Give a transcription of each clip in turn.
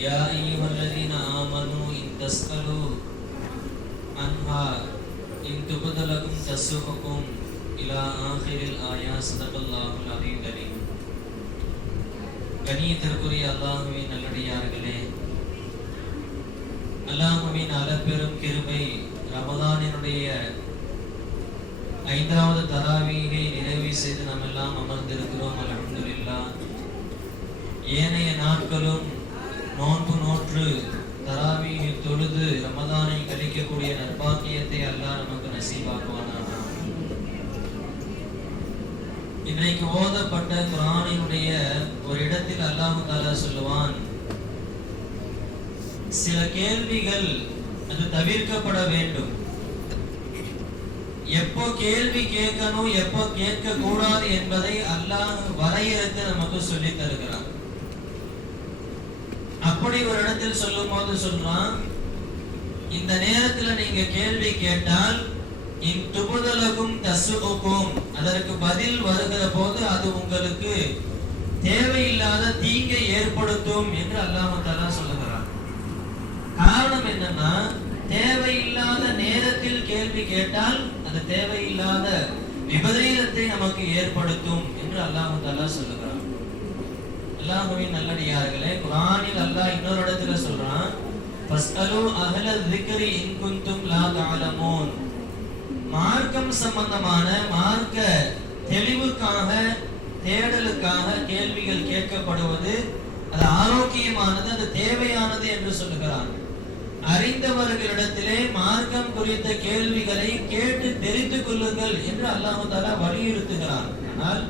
يا أيها الذين آمنوا إن تسألوا عنها إن تبد لكم تسؤكم إلى آخر الآية صدق الله العظيم العليم கணியத்திற்குரிய அல்லாஹுவின் நல்லடியார்களே அல்லாஹுவின் அளப்பெரும் கிருபை ரமதானினுடைய ஐந்தாவது தராவீகை நிறைவு செய்து நாம் எல்லாம் அமர்ந்திருக்கிறோம் அல்ஹம்துலில்லாஹ் ஏனைய நாட்களும் நோன்பு நோற்று தராவியை தொழுது ரமதானை கழிக்கக்கூடிய நற்பாக்கியத்தை அல்லாஹ் நமக்கு நசீபாக்குவானாக இன்றைக்கு ஓதப்பட்ட குரானினுடைய ஒரு இடத்தில் அல்லாஹு தாலா சொல்லுவான் சில கேள்விகள் அது தவிர்க்கப்பட வேண்டும். எப்போ கேள்வி கேட்கணும் எப்போ கேட்க கூடாது என்பதை அல்லாஹ் வரையறுத்து நமக்கு சொல்லி தருகிறான். அப்படி ஒரு இடத்தில் சொல்லும் போது சொல்றான் இந்த நேரத்துல நீங்க கேள்வி கேட்டால் இன் துபுதலகும் தசுகும் அதற்கு பதில் வருகிற போது அது உங்களுக்கு தேவையில்லாத தீங்கை ஏற்படுத்தும் என்று அல்லாமத்தாலா தஆலா சொல்லுகிறான். காரணம் என்னன்னா தேவையில்லாத நேரத்தில் கேள்வி கேட்டால் அது தேவையில்லாத விபரீதத்தை நமக்கு ஏற்படுத்தும் என்று அல்லாமத்தாலா தஆலா சொல்லுகிறான். அல்லாஹுவின் நல்லடியார்களே குரானில் அல்லாஹ் இன்னொரு இடத்துல சொல்றான் பஸ்தலு அகல திக்ரி இன் குந்தும் லா தஅலமூன். மார்க்கம் சம்பந்தமான மார்க்க தெளிவுக்காக தேடலுக்காக கேள்விகள் கேட்கப்படுவது அது ஆரோக்கியமானது அது தேவையானது என்று சொல்லுகிறான். அறிந்தவர்களிடத்திலே மார்க்கம் குறித்த கேள்விகளை கேட்டு தெரிந்து கொள்ளுங்கள் என்று அல்லாஹு தாலா வலியுறுத்துகிறான். ஆனால்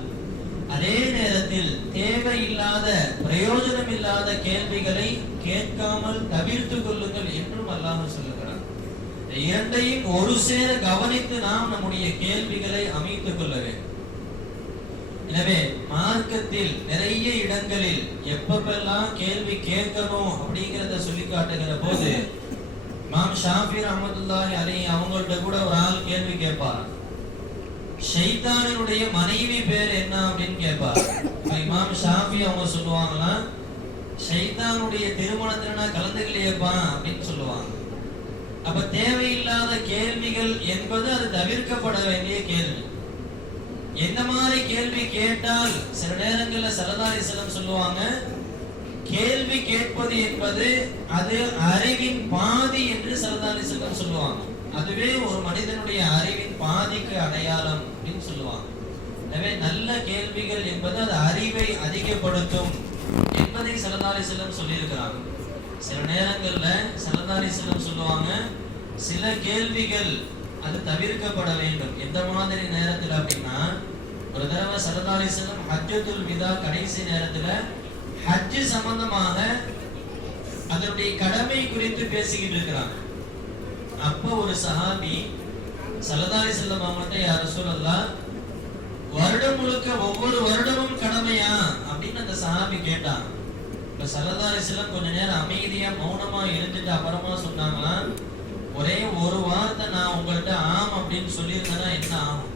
அதே நேரத்தில் தேவையில்லாத பிரயோஜனம் இல்லாத கேள்விகளை கேட்காமல் தவிர்த்து கொள்ளுங்கள் என்றும் அல்லாமல் சொல்லுகிறான். இரண்டையும் ஒரு சேர கவனித்து நாம் நம்முடைய கேள்விகளை அமைத்துக் கொள்ள வேண்டும். எனவே மார்க்கத்தில் நிறைய இடங்களில் எப்பப்பெல்லாம் கேள்வி கேட்கணும் அப்படிங்கிறத சொல்லி காட்டுகிற போது மாம் ஷாஃபி அஹமதுல்லாஹி அலி அவங்கள்ட்ட கூட ஒரு ஆள் கேள்வி கேட்பார். ஷைத்தானினுடைய மனைவி பேர் என்ன அப்படின்னு கேட்பார். இமாம் ஷாஃபி அவங்க சொல்லுவாங்கன்னா ஷைத்தானுடைய திருமணத்துல நான் கலந்துக்கலையப்பா அப்படின்னு சொல்லுவாங்க. அப்ப தேவையில்லாத கேள்விகள் என்பது அது தவிர்க்கப்பட வேண்டிய கேள்வி. எந்த மாதிரி கேள்வி கேட்டால் சில நேரங்கள்ல சரதாரிசலம் சொல்லுவாங்க கேள்வி கேட்பது என்பது அது அறிவின் பாதி என்று சரதாரிசலம் சொல்லுவாங்க. அதுவே ஒரு மனிதனுடைய அறிவின் பாதிக்கு அடையாளம் அப்படின்னு சொல்லுவாங்க. எனவே நல்ல கேள்விகள் என்பது அது அறிவை அதிகப்படுத்தும் என்பதை சரதாரி சிலம் சொல்லியிருக்கிறாங்க. சில நேரங்கள்ல சரதாரி சிலம் சொல்லுவாங்க சில கேள்விகள் அது தவிர்க்கப்பட வேண்டும். எந்த மாதிரி நேரத்துல அப்படின்னா ஒரு தடவை சரதாரி செல்லம் ஹஜ்ஜத்துல் விதா கடைசி நேரத்துல ஹஜ் சம்பந்தமாக அதனுடைய கடமை குறித்து பேசிக்கிட்டு இருக்கிறாங்க. அப்ப ஒரு சஹாபி சலதாரி செல்லம் அவங்கள்ட்ட யார சொல்லலாம் வருடம் முழுக்க ஒவ்வொரு வருடமும் கடமையா? அப்படின்னு அந்த சஹாபி கேட்டான். இப்ப சலதாரி செல்லம் கொஞ்ச நேரம் அமைதியா மௌனமா இருந்துட்டு அப்புறமா சொன்னாங்களா ஒரே ஒரு வார்த்தை நான் உங்கள்கிட்ட ஆம் அப்படின்னு சொல்லியிருந்தேன்னா என்ன ஆகும்?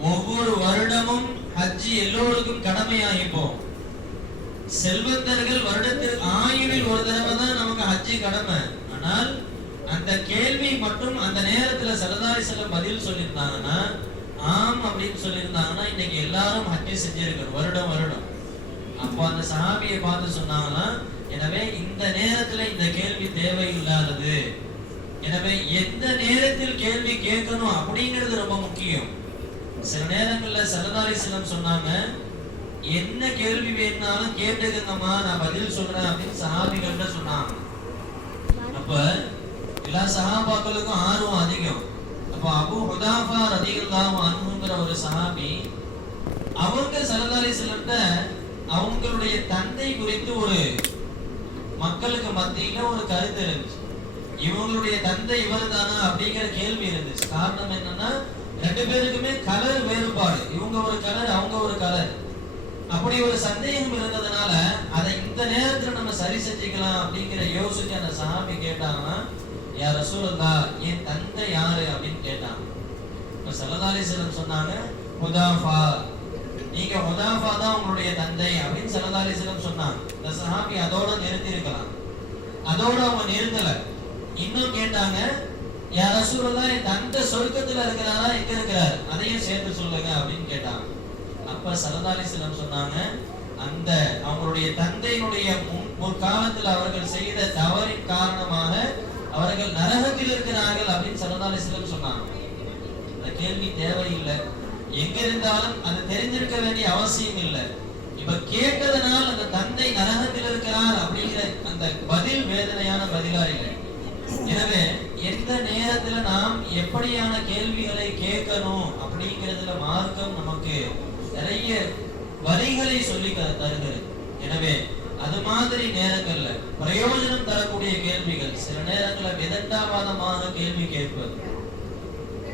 ஒவ்வொரு வருடமும் ஹஜ் எல்லோருக்கும் கடமையாகிப்போம் செல்வந்தர்கள் வருடத்தில் ஆயுளில் ஒரு தடவை தான் நமக்கு ஹஜ்ஜி கடமை. ஆனால் அந்த கேள்வி மட்டும் அந்த நேரத்துல சரதாரி செல்லம் பதில் சொல்லியிருந்தாங்கன்னா ஆம் அப்படின்னு சொல்லியிருந்தாங்கன்னா இன்னைக்கு எல்லாரும் ஹஜ்ஜி செஞ்சிருக்கணும் வருடம் வருடம். அப்போ அந்த சஹாபியை பார்த்து சொன்னாங்கன்னா எனவே இந்த நேரத்துல இந்த கேள்வி தேவையில்லாதது. எனவே எந்த நேரத்தில் கேள்வி கேட்கணும் அப்படிங்கிறது ரொம்ப முக்கியம். சில நேரங்கள்ல சரதாரி செல்லம் சொன்னாங்க என்ன கேள்வி வேணாலும் கேட்டுக்கங்கம்மா நான் பதில் சொல்றேன் அப்படின்னு சஹாபிகள்கிட்ட சொன்னாங்க. அப்ப எல்லா சஹாபாக்களுக்கும் ஆர்வம் அதிகம். அப்போ அபு ஹுதாஃபா ரதியல்லாஹு அன்ஹுங்கிற ஒரு சஹாபி அவங்க சரதாரி செல்லம்ட்ட அவங்களுடைய தந்தை குறித்து ஒரு மக்களுக்கு மத்தியில ஒரு கருத்து இருந்துச்சு. இவங்களுடைய தந்தை இவர் தானா அப்படிங்கிற கேள்வி இருந்துச்சு. காரணம் என்னன்னா ரெண்டு பேருக்குமே கலர் வேறுபாடு. இவங்க ஒரு கலர் அவங்க ஒரு கலர். அப்படி ஒரு சந்தேகம் இருந்ததுனால அதை இந்த நேரத்துல நம்ம சரி செஞ்சுக்கலாம் அப்படிங்கிற யோசிச்சு அந்த சாமி கேட்டாங்கன்னா யார் ரசூலுல்லா என் தந்தை யாரு? அப்படின்னு கேட்டான் இப்ப சல்லல்லாஹு சொன்னாங்க ஹுதாஃபா நீங்க ஹுதாஃபா தான் உங்களுடைய தந்தை அப்படின்னு சல்லல்லாஹு சொன்னாங்க. இந்த சஹாபி அதோட நிறுத்தி இருக்கலாம். அதோட அவங்க நிறுத்தல. இன்னும் கேட்டாங்க யார சூழலாம் என் தந்தை சொர்க்கத்துல இருக்கிறாரா? எங்க இருக்கிறார்? அதையும் சேர்த்து சொல்லுங்க அப்படின்னு கேட்டாங்க. அப்ப சரதாரி சொன்னாங்க அந்த அவங்களுடைய தந்தையினுடைய முன் முற்காலத்தில் அவர்கள் செய்த தவறின் காரணமாக அவர்கள் நரகத்தில் இருக்கிறார்கள் அப்படின்னு சரதாரி சிலம் சொன்னாங்க. அந்த கேள்வி தேவையில்லை. எங்க இருந்தாலும் அது தெரிஞ்சிருக்க வேண்டிய அவசியம் இல்லை. இப்ப கேட்டதனால் அந்த தந்தை நரகத்தில் இருக்கிறார் அப்படிங்கிற அந்த பதில் வேதனையான பதிலா இல்லை. எனவே எந்த நேரத்துல நாம் எப்படியான கேள்விகளை கேட்கணும் அப்படிங்கிறதுல மார்க்கம் நமக்கு நிறைய வழிகளை சொல்லி த- தருகிறது. எனவே அது மாதிரி நேரங்கள்ல பிரயோஜனம் தரக்கூடிய கேள்விகள். சில நேரங்கள்ல விதண்டாவாதமாக கேள்வி கேட்பது.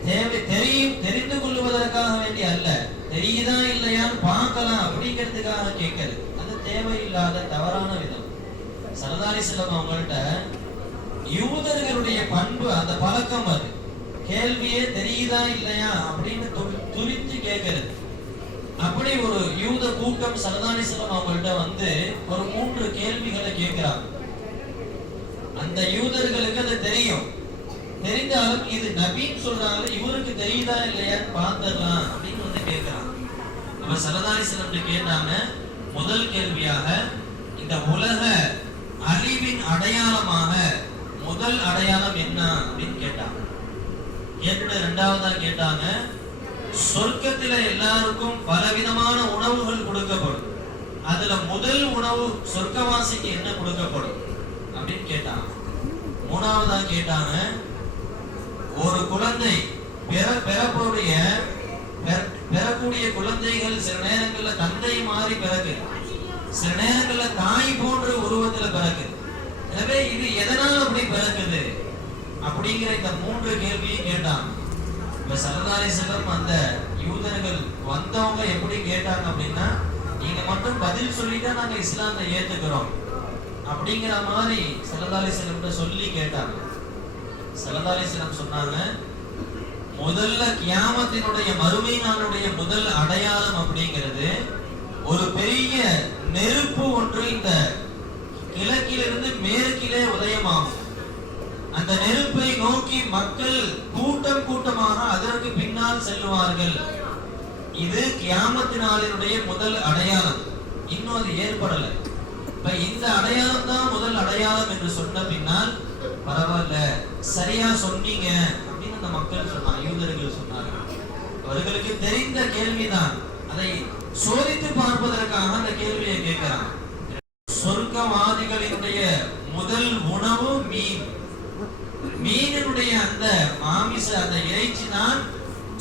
தேவை தெரியும் தெரிந்து கொள்வதற்காக வேண்டி அல்ல. தெரியுதா இல்லையான்னு பார்க்கலாம் அப்படிங்கிறதுக்காக கேட்கறது. அது தேவையில்லாத தவறான விதம். சரதாரி சிலம் அவங்கள்ட்ட யூதர்களுடைய பண்பு அந்த பழக்கம் அது. கேள்வியே தெரியுதா இல்லையா அப்படின்னு து- துரித்து கேட்கறது. அப்படி ஒரு யூத கூட்டம் சரதாரி அவங்கள்ட்ட வந்து ஒரு மூன்று கேள்விகளை கேட்கிறாங்க. அந்த யூதர்களுக்கு அது தெரியும். தெரிந்தாலும் இது நபின்னு சொல்றாங்க இவருக்கு தெரியுதா இல்லையான்னு பார்த்துடலாம் அப்படின்னு வந்து கேட்கிறாங்க. அப்ப சரதாரி கேட்டாங்க முதல் கேள்வியாக இந்த உலக அறிவின் அடையாளமாக முதல் அடையாளம் என்ன அப்படின்னு கேட்டாங்க. கேட்டுட்டு ரெண்டாவதா கேட்டாங்க சொர்க்கத்தில எல்லாருக்கும் பலவிதமான உணவுகள் கொடுக்கப்படும். அதுல முதல் உணவு சொர்க்கவாசிக்கு என்ன கொடுக்கப்படும்? அப்படின்னு கேட்டாங்க மூணாவதா கேட்டாங்க ஒரு குழந்தை பெற பெறக்கூடிய பெற- பெறக்கூடிய குழந்தைகள் சில நேரங்கள்ல தந்தை மாறி பிறகு சில நேரங்கள்ல தாய் போன்ற உருவத்துல பிறகு எனவே இது எதனால் அப்படி பிறக்குது? அப்படிங்கிற இந்த மூன்று கேள்வியும் கேட்டாங்க இப்ப சரதாரி அந்த யூதர்கள் வந்தவங்க எப்படி கேட்டாங்க அப்படின்னா நீங்க மட்டும் பதில் சொல்லிட்டா நாங்க இஸ்லாத்தை ஏத்துக்கிறோம் அப்படிங்கிற மாதிரி சரதாரி சொல்லி கேட்டாங்க. சரதாரிசனம் சொன்னாங்க முதல்ல கியாமத்தினுடைய மறுமை நாளுடைய முதல் அடையாளம் அப்படிங்கிறது ஒரு பெரிய நெருப்பு ஒன்று இந்த கிழக்கிலிருந்து மேற்கிலே உதயமாகும். அந்த நெருப்பை நோக்கி மக்கள் கூட்டம் கூட்டமாக அதற்கு பின்னால் செல்லுவார்கள். இது கியாமத்தினாலினுடைய முதல் அடையாளம். இன்னும் அது ஏற்படல. இப்ப இந்த அடையாளம் தான் முதல் அடையாளம் என்று சொன்ன பின்னால் பரவாயில்ல சரியா சொன்னீங்க அப்படின்னு அந்த மக்கள் சொன்னாங்க யூதர்கள் சொன்னாங்க. அவர்களுக்கு தெரிந்த கேள்விதான். அதை சோதித்து பார்ப்பதற்காக அந்த கேள்வியை கேட்கிறான். சொர்க்கவாதிகளினுடைய முதல் உணவு மீன். மீனினுடைய அந்த மாமிச அந்த இறைச்சி தான்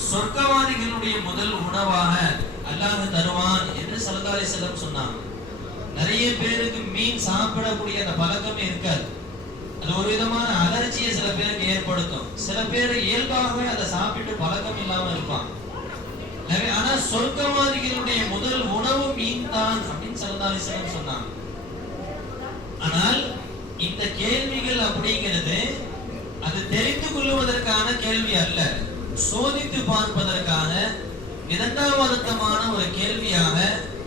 சொர்க்கவாதிகளுடைய முதல் உணவாக அல்லாஹ் தருவான் என்று சலதாரி செல்லம் சொன்னாங்க. நிறைய பேருக்கு மீன் சாப்பிடக்கூடிய அந்த பழக்கமே இருக்காது. அது ஒரு விதமான அலர்ச்சியை சில பேருக்கு ஏற்படுத்தும். சில பேர் இயல்பாகவே அதை சாப்பிட்டு பழக்கம் இல்லாம இருப்பான் ஆனா சொர்க்கவாதிகளுடைய முதல் உணவு மீன் தான் அப்படின்னு சலதாரி செல்லம் சொன்னாங்க. ஆனால் இந்த கேள்விகள் அப்படிங்கிறது அது தெரிந்து கொள்வதற்கான கேள்வி அல்ல. சோதித்து பார்ப்பதற்கான இரண்டாவதமான ஒரு கேள்வியாக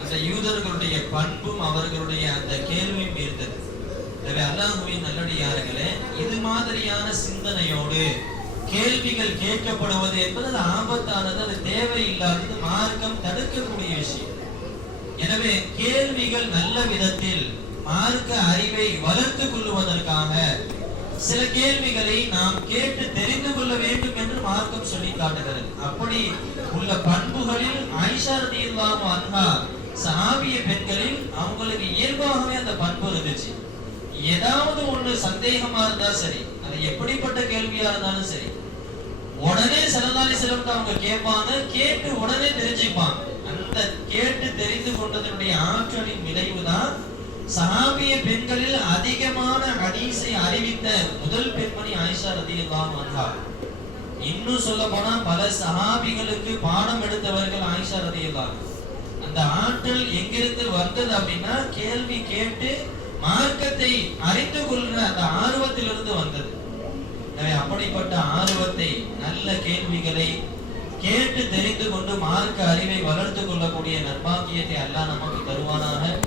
அந்த யூதர்களுடைய பண்பும் அவர்களுடைய அந்த கேள்வியும் இருந்தது. எனவே அல்லாஹுவின் நல்லடியார்களே இது மாதிரியான சிந்தனையோடு கேள்விகள் கேட்கப்படுவது என்பது அது ஆபத்தானது அது தேவையில்லாதது மார்க்கம் தடுக்கக்கூடிய விஷயம். எனவே கேள்விகள் நல்ல விதத்தில் மார்க்க அறிவை வளர்த்து கொள்வதற்காக சில கேள்விகளை நாம் கேட்டு தெரிந்து கொள்ள வேண்டும் என்று மார்க்கம் சொல்லி காட்டுகிறது. அப்படி உள்ள பண்புகளில் ஆயிஷா ரதியல்லாஹு அன்ஹா சஹாபிய பெண்களில் அவங்களுக்கு இயல்பாகவே அந்த பண்பு இருந்துச்சு. ஏதாவது ஒண்ணு சந்தேகமா இருந்தா சரி அது எப்படிப்பட்ட கேள்வியா இருந்தாலும் சரி. உடனே சிலதாரி சிலர்ந்து அவங்க கேட்பாங்க கேட்டு உடனே தெரிஞ்சுப்பாங்க. அந்த கேட்டு தெரிந்து கொண்டதனுடைய ஆற்றலின் விளைவுதான் சஹாபிய பெண்களில் அதிகமான ஹதீஸை அறிவித்த முதல் பெண்மணி ஆயிஷா ரதியல்லாஹு அன்ஹா. இன்னும் சொல்ல போனா பல சஹாபிகளுக்கு பாடம் எடுத்தவர்கள் ஆயிஷா ரதியல்லாஹு. அந்த ஆற்றல் எங்கிருந்து வந்தது அப்படின்னா கேள்வி கேட்டு மார்க்கத்தை அறிந்து கொள்ற அந்த ஆர்வத்திலிருந்து வந்தது. அப்படிப்பட்ட ஆர்வத்தை நல்ல கேள்விகளை கேட்டு தெரிந்து கொண்டு மார்க்க அறிவை வளர்த்து கொள்ளக்கூடிய நற்பாக்கியத்தை அல்லாஹ் நமக்கு தருவானாக.